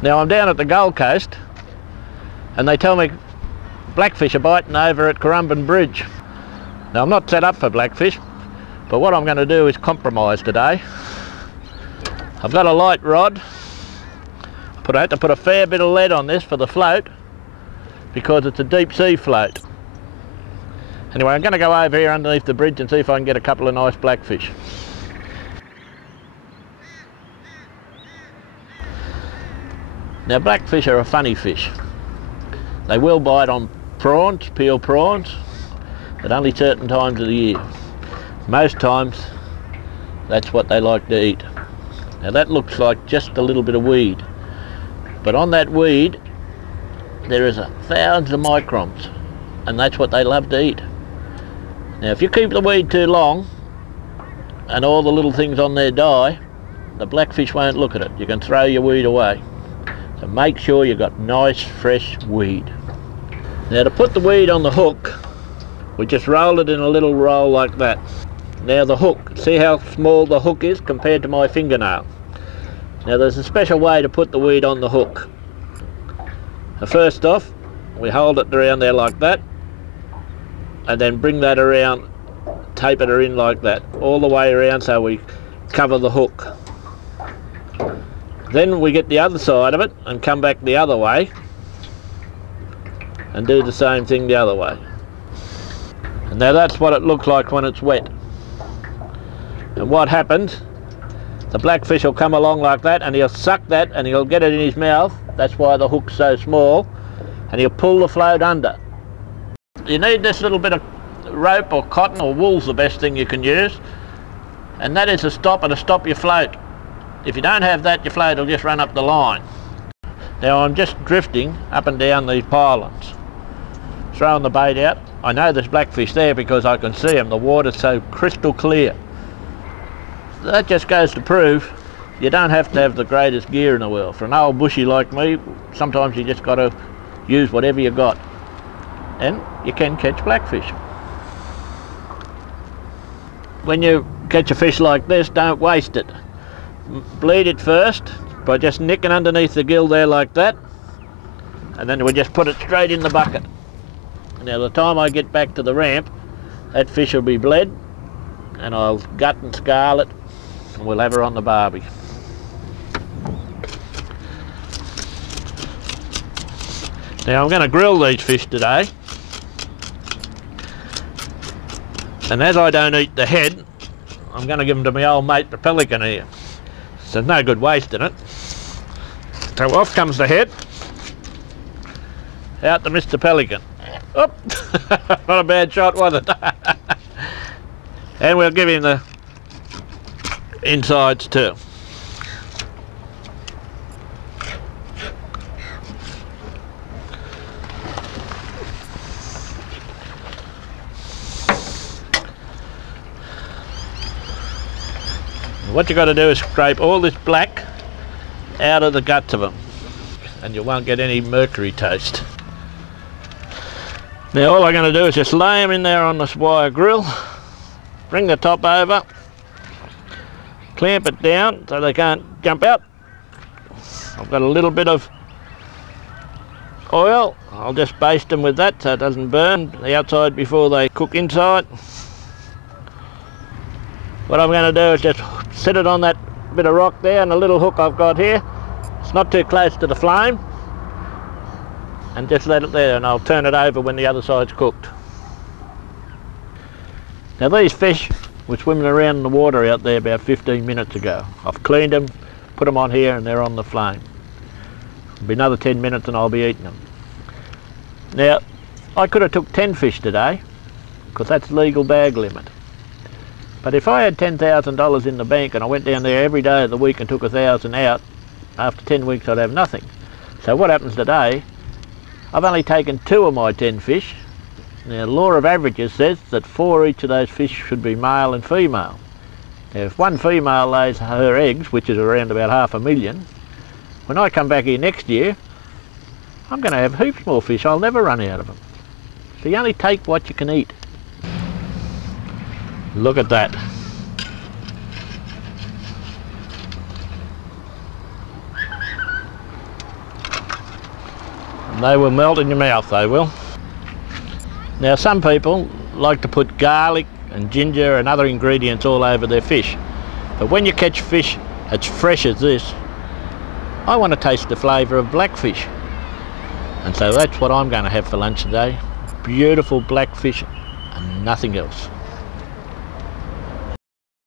Now I'm down at the Gold Coast and they tell me blackfish are biting over at Currumbin Bridge. Now I'm not set up for blackfish, but what I'm going to do is compromise today. I've got a light rod, but I had to put a fair bit of lead on this for the float because it's a deep sea float. Anyway, I'm going to go over here underneath the bridge and see if I can get a couple of nice blackfish. Now blackfish are a funny fish. They will bite on prawns, peeled prawns, at only certain times of the year. Most times that's what they like to eat. Now that looks like just a little bit of weed, but on that weed there is thousands of microns, and that's what they love to eat. Now if you keep the weed too long and all the little things on there die, the blackfish won't look at it. You can throw your weed away. So make sure you've got nice fresh weed. Now to put the weed on the hook, we just roll it in a little roll like that. Now the hook, see how small the hook is compared to my fingernail? Now there's a special way to put the weed on the hook. Now first off, we hold it around there like that, and then bring that around, tape it in like that, all the way around so we cover the hook. Then we get the other side of it and come back the other way and do the same thing the other way. And now that's what it looks like when it's wet. And what happens, the blackfish will come along like that and he'll suck that and he'll get it in his mouth. That's why the hook's so small, and he'll pull the float under. You need this little bit of rope or cotton or wool's the best thing you can use, and that is a stopper to stop your float. If you don't have that, your float will just run up the line. Now I'm just drifting up and down these pylons, throwing the bait out. I know there's blackfish there because I can see them. The water's so crystal clear. That just goes to prove you don't have to have the greatest gear in the world. For an old bushy like me, sometimes you just got to use whatever you got, and you can catch blackfish. When you catch a fish like this, don't waste it. Bleed it first by just nicking underneath the gill there like that, and then we just put it straight in the bucket. Now the time I get back to the ramp, that fish will be bled, and I'll gut and scarl it, and we'll have her on the barbie. Now I'm going to grill these fish today, and as I don't eat the head, I'm going to give them to my old mate the pelican here. So there's no good wasting it. So off comes the head, out to Mr. Pelican. Oop! Not a bad shot, was it? And we'll give him the insides too. What you got to do is scrape all this black out of the guts of them, and you won't get any mercury taste. Now all I'm going to do is just lay them in there on this wire grill, bring the top over, clamp it down so they can't jump out. I've got a little bit of oil. I'll just baste them with that so it doesn't burn the outside before they cook inside. What I'm going to do is just set it on that bit of rock there and a little hook I've got here. It's not too close to the flame, and just let it there, and I'll turn it over when the other side's cooked. Now these fish were swimming around in the water out there about 15 minutes ago. I've cleaned them, put them on here, and they're on the flame. It'll be another 10 minutes and I'll be eating them. Now I could have took 10 fish today because that's legal bag limit. But if I had $10,000 in the bank and I went down there every day of the week and took 1,000 out, after 10 weeks I'd have nothing. So what happens today, I've only taken 2 of my 10 fish. Now the law of averages says that 4 each of those fish should be male and female. Now if one female lays her eggs, which is around about 500,000, when I come back here next year, I'm going to have heaps more fish. I'll never run out of them. So you only take what you can eat. Look at that. They will melt in your mouth, they will. Now some people like to put garlic and ginger and other ingredients all over their fish. But when you catch fish as fresh as this, I want to taste the flavour of blackfish. And so that's what I'm going to have for lunch today. Beautiful blackfish and nothing else.